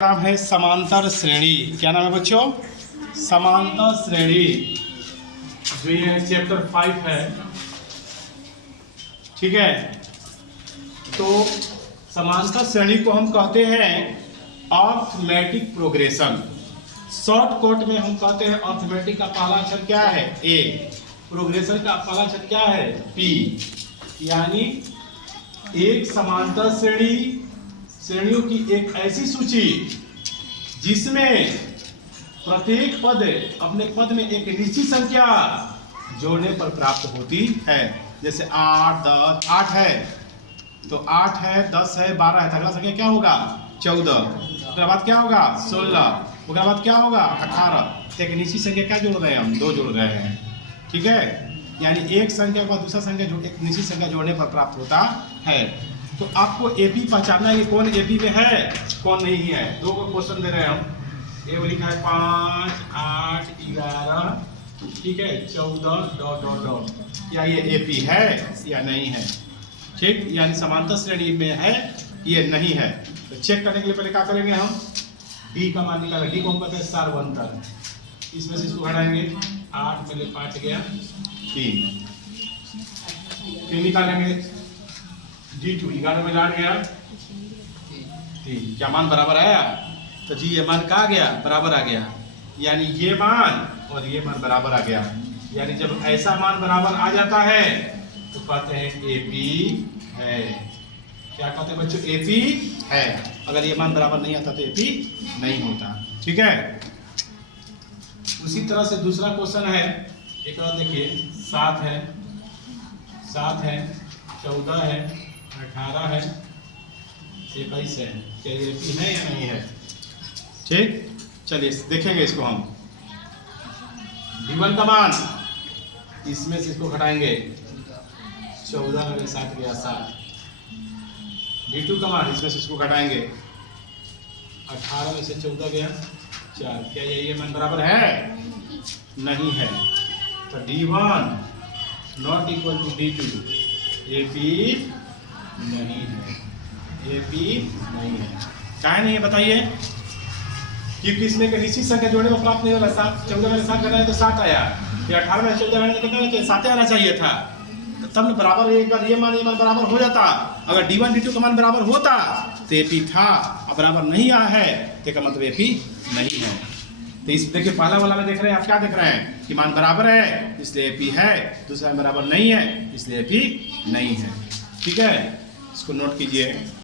नाम है समांतर श्रेणी। क्या नाम है बच्चों? समांतर श्रेणी, जो ये चैप्टर 5 है। ठीक है, तो समांतर श्रेणी को हम कहते हैं अर्थमेटिक प्रोग्रेशन। शॉर्टकट में हम कहते हैं अर्थमेटिक का पहला अक्षर क्या है? ए। प्रोग्रेशन का पहला अक्षर क्या है? पी। यानी एक समांतर श्रेणियों की एक ऐसी सूची जिसमें प्रत्येक पद अपने पद में एक निश्चित संख्या जोड़ने पर प्राप्त होती है। जैसे 8, 10, 8 है तो 8 है, 10 है, 12 है, अगला संख्या क्या होगा? 14। उसके बाद क्या होगा? 16। उसके बाद क्या होगा? 18। एक निश्चित संख्या क्या जोड़ रहे हैं हम? 2 जोड़ रहे हैं। ठीक है, यानी एक संख्या के बाद दूसरा संख्या एक निश्चित संख्या जोड़ने पर प्राप्त होता है। तो आपको एपी पहचानना है कि कौन एपी में है कौन नहीं है। 2 को क्वेश्चन दे रहे हैं हम। ए लिखा है 5, 8, 11, ठीक है, 14 डॉट डॉट डॉट। या ये एपी है या नहीं है? ठीक, यानी समांतर श्रेणी में है ये नहीं है। तो चेक करने के लिए पहले क्या करेंगे हम? डी का मान निकालेंगे। डी को हम कहते हैं सार्वंतर। इसमें से इसको घटाएंगे। 8 में 5 गया 3। फिर निकालेंगे D2, 11 में 8 गया 3। क्या मान बराबर आया? तो जी ये मान कहाँ गया? बराबर आ गया। यानी ये मान और ये मान बराबर आ गया। यानी जब ऐसा मान बराबर आ जाता है तो कहते हैं एपी है। क्या कहते हैं बच्चों? एपी है। अगर ये मान बराबर नहीं आता तो एपी नहीं होता। ठीक है, उसी तरह से दूसरा क्वेश्चन है। एक और देखिए, 7 है, 14 है, 18 है, 21 है। क्या ये एपी है या नहीं है? ठीक, चलिए देखेंगे इसको हम। D1 का मान, इसमें से इसको घटाएंगे। 14 में 7 गया 7। D2 का मान, इसमें से इसको घटाएंगे। 18 में से 14 गया 4। क्या ये मान बराबर है? नहीं है। तो D1 not equal to D2। AP नहीं है। एपी नहीं है। काहे नहीं है बताइए? क्योंकि इसमें एक निश्चित संख्या जोड़ने में प्राप्त नहीं हो रहा। 14 में 7 घटाया तो 7 आया। फिर 18 में 14 घटाया तो कितना आना चाहिए? 7 आना चाहिए था। तो तब बराबर, एक बार ये मान बराबर हो जाता। अगर D1 D2 का मान बराबर होता तो एपी था। अब बराबर नहीं आया है तो इसका मतलब एपी नहीं है। तो इस देखिए, पहला वाला में देख रहे हैं, आप क्या देख रहे हैं कि मान बराबर है इसलिए एपी है, दूसरा में बराबर नहीं है इसलिए एपी नहीं है। ठीक है, इसको नोट कीजिए।